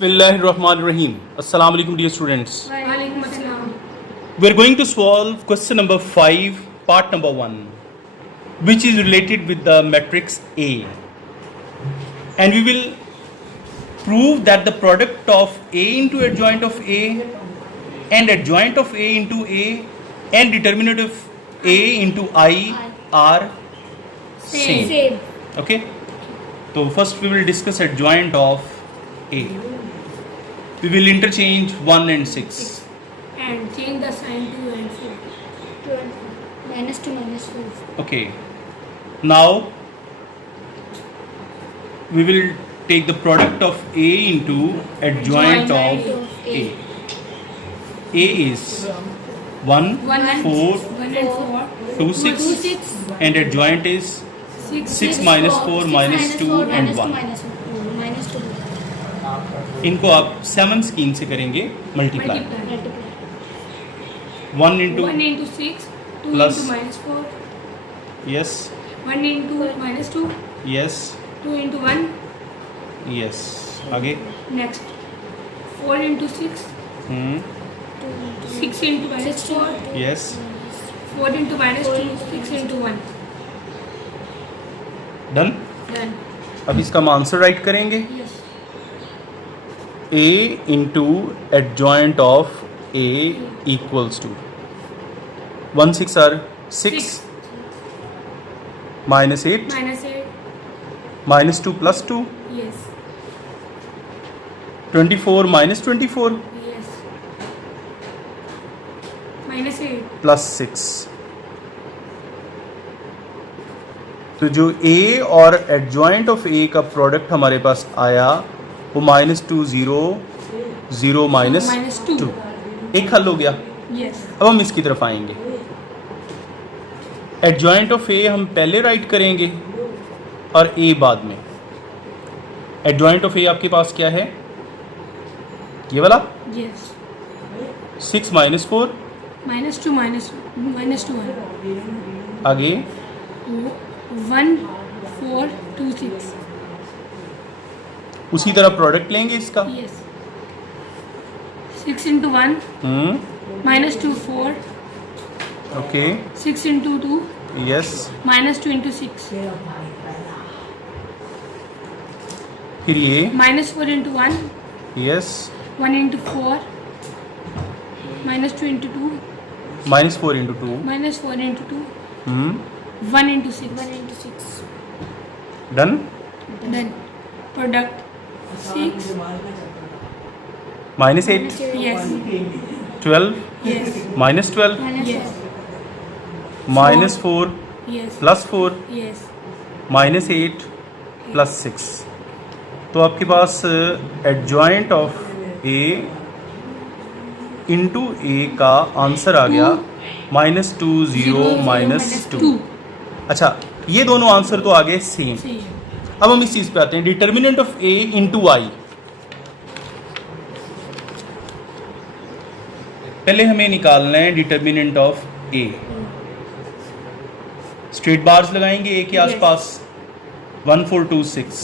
Bismillahirrahmanirrahim. Assalamu alaikum dear students. Walaikum assalam. We are going to solve question number 5, part number 1, which is related with the matrix A. And we will prove that the product of A into adjoint of A and adjoint of A into A and determinant of A into I are same. Okay? So first we will discuss adjoint of A. We will interchange 1 and 6. And change the sign to and 4. Minus 2 minus 4. Okay. Now we will take the product of A into adjoint of A. A is 1, 1 and 4, 1 and 4. 2, 6, and adjoint is 6 minus 4 minus 2 and 1. Minus 2. इनको आप 7 scheme से करेंगे multiply. Multiply. 1 into 1 into 6. 2 Plus. into minus 4. yes, 1 into minus 2. yes, 2 into 1. yes. आगे. Next. 4 into 6. 6 into minus 4. yes. 4 into minus 2. 6 into 1. Done. Done. अब इसका हम answer right करेंगे. Yes. A into adjoint of A equals to 1 6 are 6 minus 8 Minus 8. minus 2 plus 2 Yes. 24 minus 24 Yes. Minus 8. plus 6. तो जो A और adjoint of A का product हमारे पास आया वो -2 0 0 Minus two. -2 एक हल हो गया. Yes. अब हम इसकी तरफ आएंगे. एडजॉइंट ऑफ ए हम पहले राइट करेंगे और ए बाद में. एडजॉइंट ऑफ ए आपके पास क्या है? ये वाला Yes. 6 minus 4 Minus 2 minus 2 1. आगे 1 4 2 6. उसी तरह प्रोडक्ट लेंगे इसका. Yes. 6 into 1 minus 2 4. Okay. 6 into 2 yes. minus 2 into 6. फिर ये Minus 4 into 1. Yes. 1 into 4. Minus 2 into 2. -4 into 2 Minus 4 into 2. 1 into 6. 1 into 6. Done. Then product 6. -8 Yes. 12 Yes. -12 Yes. -4 Yes. plus 4 Yes. -8 plus 6. तो आपके पास adjoint of A into ए का answer आ गया -2 0 -2. अच्छा, ये दोनों answer तो आ गए सेम. Same. अब हम इस चीज़ पे आते हैं. डिटर्मिनेंट ऑफ ए इंटू आई. पहले हमें निकालना है determinant of A. Straight bars लगाएंगे ए के Yes. आसपास. 1 4 2 6.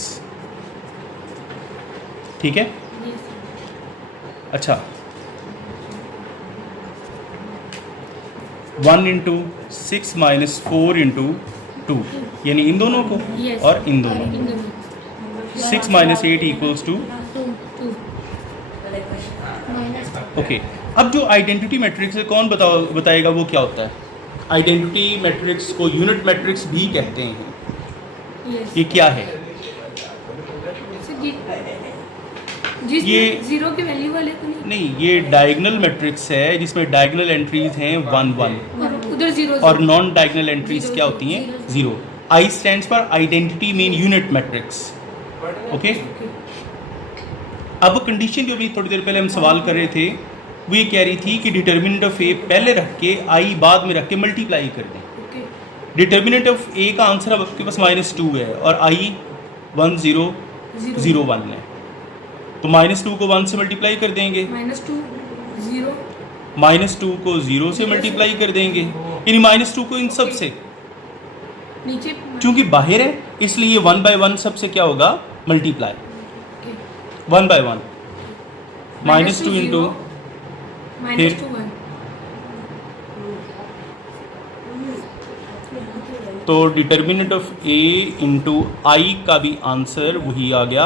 ठीक है. Yes. अच्छा, 1 into 6 minus 4 into 2 यानी इन दोनों को Yes. और इन दोनों को. In the middle. 6 minus 8 equals to 2. Minus 2. Okay. अब जो आइडेंटिटी मैट्रिक्स है कौन बताएगा वो क्या होता है? आइडेंटिटी मैट्रिक्स को यूनिट मैट्रिक्स भी कहते हैं. Yes. ये क्या है? जिसमें ये- 0 की वैल्यू वाले तो नहीं. नहीं, ये डायगोनल मैट्रिक्स है जिसमें डायगोनल एंट्रीज हैं 1 1 और उधर 0 और नॉन डायगोनल एंट्रीज Zero, क्या होती हैं? zero. 0. I stands for identity mean unit matrix. Okay. अब कंडीशन जो अभी थोड़ी देर पहले हम सवाल कर रहे थे वो ये कह रही थी कि डिटर्मिनेंट ऑफ ए पहले रख के आई बाद में रख के मल्टीप्लाई कर दें. ओके. डिटर्मिनेंट ऑफ ए का आंसर अब आपके पास -2 है और आई 1 0 0 1 है. तो -2 को 1 से मल्टीप्लाई कर देंगे. -2 0 -2 को 0 से मल्टीप्लाई कर देंगे. यानी -2 को इन सब से, नीचे चूंकि बाहर है इसलिए 1 by 1 सबसे क्या होगा? Multiply. 1 by 1 minus two into minus फिर? टू 1 तो डिटर्मिनेंट ऑफ a इंटू आई का भी आंसर वही आ गया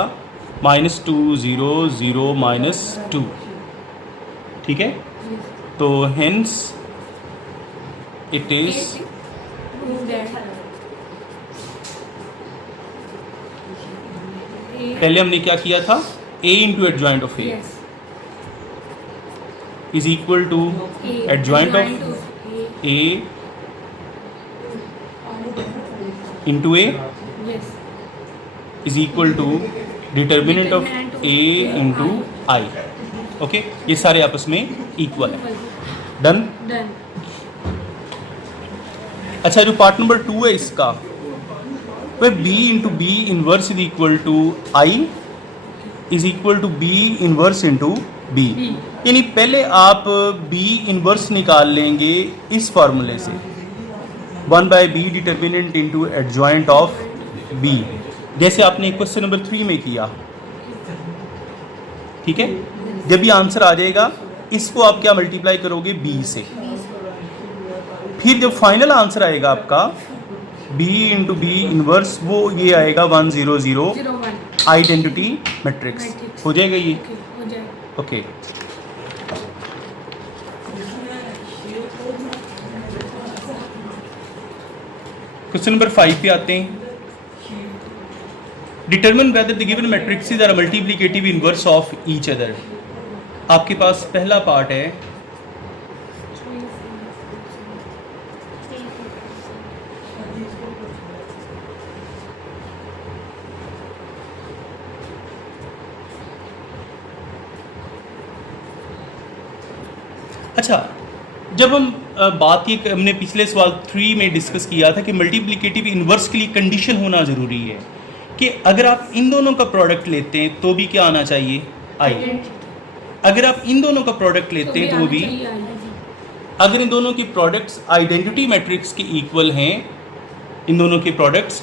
-2 0 0 -2। ठीक है, तो hence it is prove that पहले हमने क्या किया था, a into adjoint of a yes is equal to adjoint of a into a yes is equal to determinant of a into I. Okay, ये सारे आपस में इक्वल है। डन। done अच्छा, जो पार्ट नंबर 2 है इसका, वह b into B inverse is equal to I is equal to B inverse into B. यानी पहले आप b इनवर्स निकाल लेंगे इस फॉर्मूले से, 1/b determinant into adjoint of b, जैसे आपने क्वेश्चन नंबर 3 में किया। ठीक है, जब ये आंसर आ जाएगा इसको आप क्या मल्टीप्लाई करोगे b से, फिर जब फाइनल आंसर आएगा आपका b इंटू बी इनवर्स, वो ये आएगा 1 0 0 01 आइडेंटिटी मैट्रिक्स। हो जाएगा ये। okay हो जाएगा ओके, क्वेश्चन नंबर 5 पे आते हैं। Determine whether the given matrices are multiplicative inverse of each other. आपके पास पहला पार्ट है, अच्छा, जब हम बात की, हमने पिछले सवाल 3 में डिस्कस किया था कि मल्टीप्लिकेटिव इन्वर्स के लिए कंडीशन होना ज़रूरी है कि अगर आप इन दोनों का प्रोडक्ट लेते हैं तो भी क्या आना चाहिए, आई। अगर आप इन दोनों का प्रोडक्ट लेते हैं तो वो भी, अगर इन दोनों के प्रोडक्ट्स आइडेंटिटी मैट्रिक्स के इक्वल हैं, इन दोनों के प्रोडक्ट्स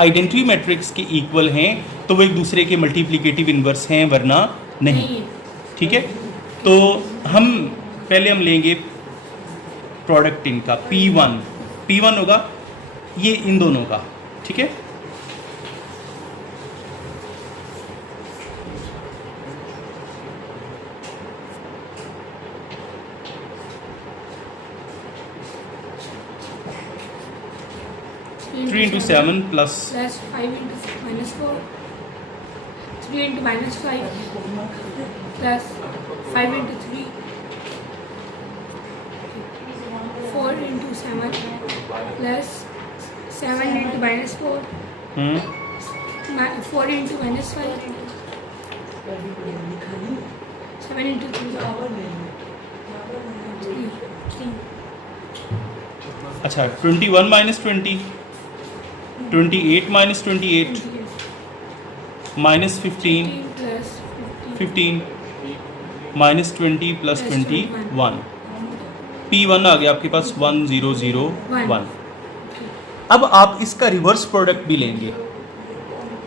आइडेंटिटी मैट्रिक्स के इक्वल हैं, तो वो एक दूसरे के मल्टीप्लिकेटिव इन्वर्स हैं, वरना नहीं। ठीक है, तो पहले हम लेंगे प्रोडक्ट इनका P1 होगा ये इन दोनों का। ठीक है, three into 7 plus plus 5 into minus 4 3 into minus 5 plus 5 into 3 4 into 7 plus 7 into minus 4 4 into minus 5 7 into 3 अच्छा 21 minus 20 28 minus 28 minus 15 plus 15 minus 20 plus 21 P1 आ गया आपके पास 1 0 0 1। अब आप इसका रिवर्स प्रोडक्ट भी लेंगे,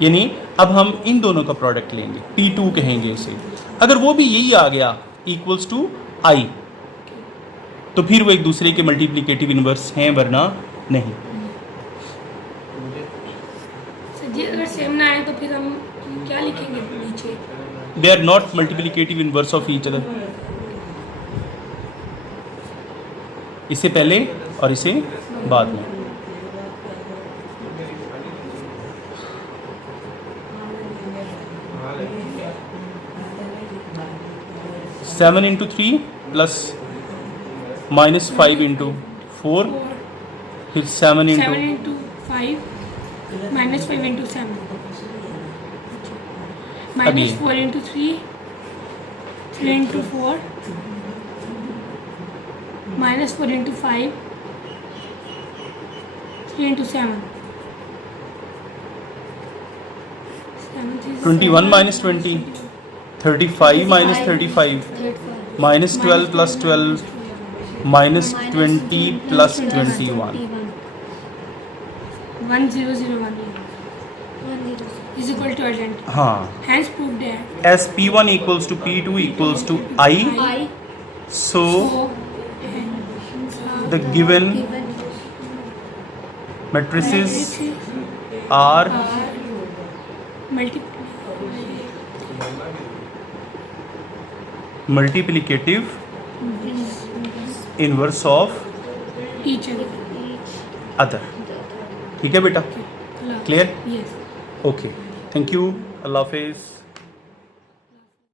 यानी अब हम इन दोनों का प्रोडक्ट लेंगे, P2 कहेंगे उसे। अगर वो भी यही आ गया इक्वल्स टू I, तो फिर वो एक दूसरे के मल्टीप्लिकेटिव इनवर्स हैं, वरना नहीं। सर जी अगर सेम ना आए तो फिर हम क्या लिखेंगे नीचे? They are not multiplicative inverse of each other. इसे पहले और इसे बाद में। Seven into 3 plus minus 5 into 4 फिर 7 7 into into 5 minus 5 into 7 minus 4 into 3 3 into 4 minus 4 into 5 3 into 7 21 minus 20 35 minus 35 minus 12 plus 12 minus 20 plus 21 1 0 0 1 1 0 is equal to identity. हाँ, Hence proved that as P1 equals to P2 equals to I, I so hence the given given matrices matrices are are multiplicative inverse of each other. each other. ठीक है बेटा? Allah. Clear? Yes. Okay. Thank you. Allah Hafiz.